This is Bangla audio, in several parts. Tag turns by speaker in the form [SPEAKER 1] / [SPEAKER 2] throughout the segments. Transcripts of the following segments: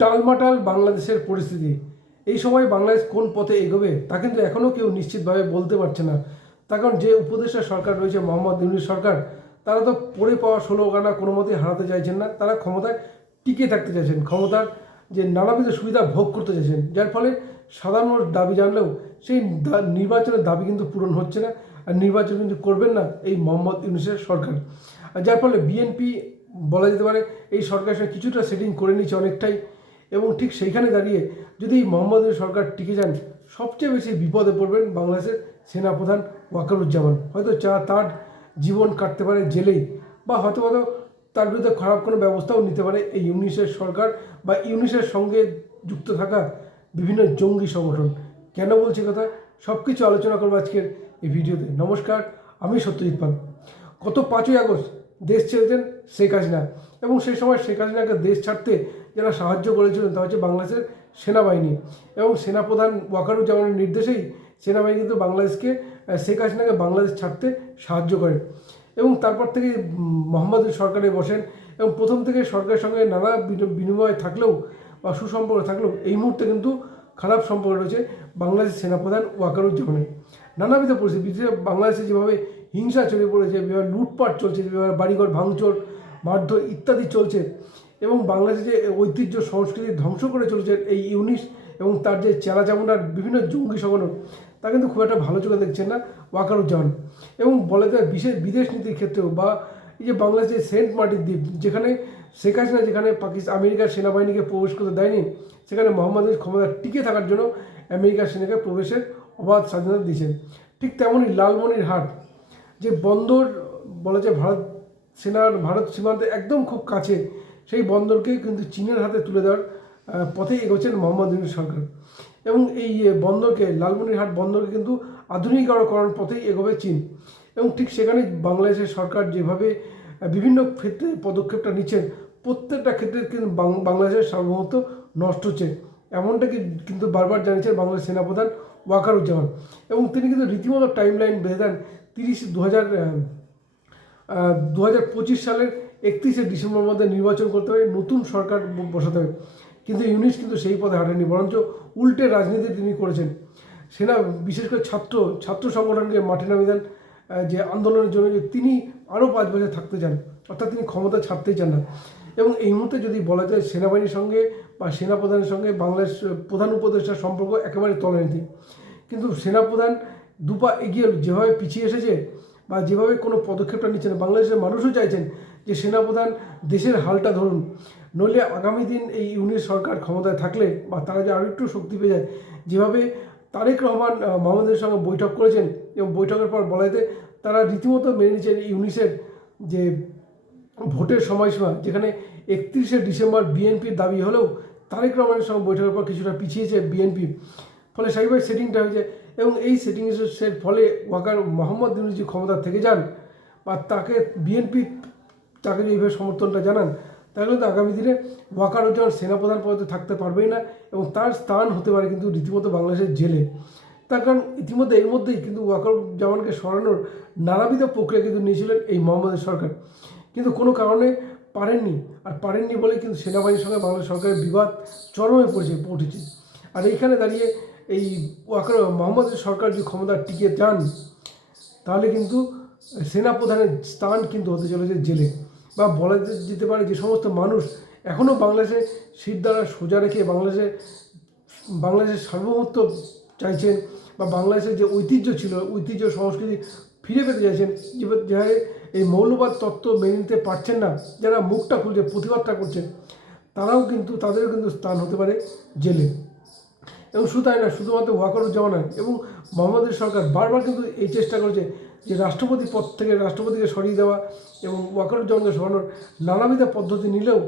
[SPEAKER 1] টালমাটাল বাংলাদেশের পরিস্থিতি। এই সময় বাংলাদেশ কোন পথে এগোবে, তা কিন্তু এখনও কেউ নিশ্চিতভাবে বলতে পারছে না। তার কারণ যে উপদেষ্টা সরকার রয়েছে, মোহাম্মদ ইউনুস সরকার, তারা তো পড়ে পাওয়া ষোলো গানা কোনো মতেই হারাতে চাইছেন না। তারা ক্ষমতায় টিকে থাকতে চাইছেন, ক্ষমতার যে নানাবিধ সুবিধা ভোগ করতে চাইছেন। যার ফলে সাধারণ দাবি জানলেও সেই নির্বাচনের দাবি কিন্তু পূরণ হচ্ছে না আর নির্বাচন কিন্তু করবেন না এই মোহাম্মদ ইউনুসের সরকার। আর যার ফলে বিএনপি বলা যেতে পারে, এই সরকারের সঙ্গে কিছুটা সেটিং করে নিচ্ছে অনেকটাই। এবং ঠিক সেইখানে দাঁড়িয়ে যদি মোহাম্মদ সরকার টিকে যান, সবচেয়ে বেশি বিপদে পড়বেন বাংলাদেশের সেনাপ্রধান ওয়াকারুজ্জামান। হয়তো চা, তার জীবন কাটতে পারে জেলেই, বা হয়তো হয়তো তার বিরুদ্ধে খারাপ কোনো ব্যবস্থাও নিতে পারে এই ইউনিসের সরকার, বা ইউনিসের সঙ্গে যুক্ত থাকা বিভিন্ন জঙ্গি সংগঠন। কেন বলছি কথা? সব কিছু আলোচনা করব আজকের এই ভিডিওতে। নমস্কার, আমি সত্যজিৎ পাল। গত পাঁচই আগস্ট দেশ ছেড়েছেন শেখ হাসিনা, এবং সেই সময় শেখ হাসিনাকে দেশ ছাড়তে যারা সাহায্য করেছিলেন তা হচ্ছে বাংলাদেশের সেনাবাহিনী এবং সেনাপ্রধান ওয়াকারু ওয়াকারুজ্জামানের নির্দেশেই সেনাবাহিনী কিন্তু বাংলাদেশকে শেখ হাসিনাকে বাংলাদেশ ছাড়তে সাহায্য করেন। এবং তারপর থেকে মোহাম্মদ সরকারে বসেন এবং প্রথম থেকে সরকারের সঙ্গে নানা বিনিময় থাকলেও বা সুসম্পর্ক থাকলেও এই মুহূর্তে কিন্তু খারাপ সম্পর্ক রয়েছে বাংলাদেশের সেনাপ্রধান ওয়াকারুজ্জামানের নানাবিধ পরিস্থিতি বাংলাদেশে যেভাবে হিংসা ছড়িয়ে পড়েছে, যেভাবে লুটপাট চলছে, যেভাবে বাড়িঘর ভাঙচুর, মারধর ইত্যাদি চলছে এবং বাংলাদেশে যে ঐতিহ্য সংস্কৃতি ধ্বংস করে চলেছে এই ইউনিস এবং তার যে চেলা চামুন্ডার বিভিন্ন জঙ্গি সংগঠন, তা কিন্তু খুব একটা ভালো চোখে দেখছেন না ওয়াকারুজ্জামান। এবং বলে যায় বিশেষ বিদেশ নীতির ক্ষেত্রেও বা এই যে বাংলাদেশের সেন্ট মার্টিন দ্বীপ, যেখানে শেখ হাসিনা, যেখানে পাকিস্তান আমেরিকার সেনাবাহিনীকে প্রবেশ করতে দেয়নি, সেখানে মোহাম্মদ ক্ষমতা টিকে থাকার জন্য আমেরিকার সেনাকে প্রবেশের অবাধ স্বাধীনতা দিয়েছেন। ঠিক তেমনই লালমনির হাট যে বন্দর, বলা যায় ভারত সেনার, ভারত সীমান্তে একদম খুব কাছে সেই বন্দরকে কিন্তু চীনের হাতে তুলে দেওয়ার পথে এগোচ্ছেন মোহাম্মদ ইউনুস সরকার। এবং এই বন্দরকে, লালমনিরহাট বন্দরকে কিন্তু আধুনিকরণ পথেই এগোবে চীন। এবং ঠিক সেখানে বাংলাদেশের সরকার যেভাবে বিভিন্ন ক্ষেত্রে পদক্ষেপটা নিচ্ছেন, প্রত্যেকটা ক্ষেত্রে কিন্তু বাংলাদেশের সার্বভৌমত্ব নষ্ট হচ্ছে। এমনটা কি, কিন্তু বারবার জানিয়েছেন বাংলাদেশ সেনাপ্রধান ওয়াকারুজ্জামান। এবং তিনি কিন্তু রীতিমতো টাইম লাইন বেঁধে দেন তিরিশ দু হাজার দু হাজার পঁচিশ সালের একত্রিশে ডিসেম্বর মধ্যে নির্বাচন করতে হবে, নতুন সরকার বসাতে হবে। কিন্তু ইউনিস কিন্তু সেই পথে হাঁটেনি, বরঞ্চ উল্টে রাজনীতি তিনি করেছেন। সেনা, বিশেষ করে ছাত্র ছাত্র সংগঠনকে মাঠে নামিয়ে দেন যে আন্দোলনের জন্য যে তিনি আরও পাঁচ বছর থাকতে চান, অর্থাৎ তিনি ক্ষমতা ছাড়তেই চান না। এবং এই মুহূর্তে যদি বলা যায় সেনাবাহিনীর সঙ্গে বা সেনাপ্রধানের সঙ্গে বাংলাদেশ প্রধান উপদেষ্টার সম্পর্ক একেবারে তলানিতে। কিন্তু সেনাপ্রধান দুপা এগিয়ে যেভাবে পিছিয়ে এসেছে বা যেভাবে কোনো পদক্ষেপটা নিচ্ছে না বাংলাদেশের মানুষও চাইছেন যে সেনাপ্রধান দেশের হালটা ধরুন, নইলে আগামী দিন এই ইউনিট সরকার ক্ষমতায় থাকলে বা তারা যে আরও একটু শক্তি পেয়ে যায়, যেভাবে তারেক রহমান মোহাম্মদের সঙ্গে বৈঠক করেছেন এবং বৈঠকের পর বলা যেতে তারা রীতিমতো মেনে নিচ্ছেন ইউনিসের যে ভোটের সময়সীমা, যেখানে একত্রিশে ডিসেম্বর বিএনপির দাবি হলেও তারেক রহমানের সঙ্গে বৈঠকের পর কিছুটা পিছিয়েছে বিএনপি। ফলে সেইভাবে সেটিংটা হয়েছে এবং এই সেটিংসের ফলে ওয়াকার মোহাম্মদ ইউনুস ক্ষমতা থেকে যান বা তাকে বিএনপি তাকে যদি এইভাবে সমর্থনটা জানান, তাহলে কিন্তু আগামী দিনে ওয়াকার ওয়াকারুজ্জামান সেনাপ্রধান পদে থাকতে পারবেই না এবং তার স্থান হতে পারে কিন্তু রীতিমতো বাংলাদেশের জেলে। তার কারণ ইতিমধ্যে এর মধ্যেই কিন্তু ওয়াকার ওয়াকারুজ্জামানকে সরানোর নানাবিধ প্রক্রিয়া কিন্তু নিয়েছিলেন এই মোহাম্মদের সরকার। কিন্তু কোনো কারণে পারেননি, আর পারেননি বলে কিন্তু সেনাবাহিনীর সঙ্গে বাংলাদেশ সরকারের বিবাদ চরমে পড়েছে পৌঁছেছে আর এইখানে দাঁড়িয়ে এই ওয়াকার মোহাম্মদের সরকার যদি ক্ষমতা টিকে যান, তাহলে কিন্তু সেনাপ্রধানের স্থান কিন্তু হতে চলেছে জেলে। বা বলা যেতে পারে যে সমস্ত মানুষ এখনও বাংলাদেশে শীত দ্বারা সোজা রেখে বাংলাদেশে, বাংলাদেশের সার্বভৌমত্ব চাইছেন বা বাংলাদেশের যে ঐতিহ্য ছিল, ঐতিহ্য সংস্কৃতি ফিরে পেতে চাইছেন যে- যারা এই মৌলবাদ তত্ত্ব মেনে নিতে পারছেন না, যারা মুখটা খুলছে, প্রতিবাদটা করছেন, তারাও কিন্তু, তাদেরও কিন্তু স্থান হতে পারে জেলে। এবং শুধু তাই না শুধুমাত্র ওয়াকারুজ্জামান নয় এবং মোহাম্মদের সরকার বারবার কিন্তু এই চেষ্টা করেছে যে রাষ্ট্রপতি পদ থেকে রাষ্ট্রপতিকে সরিয়ে দেওয়া এবং ওয়াকারুজ্জামানকে সরানোর নানাবিধ পদ্ধতি নিলেও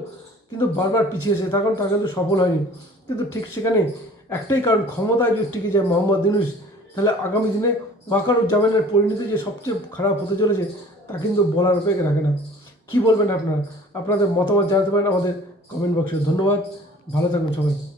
[SPEAKER 1] কিন্তু বারবার পিছিয়েছে তার কারণ তা কিন্তু সফল হয়নি। কিন্তু ঠিক সেখানে একটাই কারণ, ক্ষমতায় যদি টিকে যায় মোহাম্মদ ইউনুস, তাহলে আগামী দিনে ওয়াকারুজ্জামানের পরিণতি যে সবচেয়ে খারাপ হতে চলেছে, তা কিন্তু বলার অপেক্ষা রাখে না। কী বলবেন আপনারা? আপনাদের মতামত জানাতে পারেন আমাদের কমেন্ট বক্সে ধন্যবাদ। ভালো থাকুন সবাই।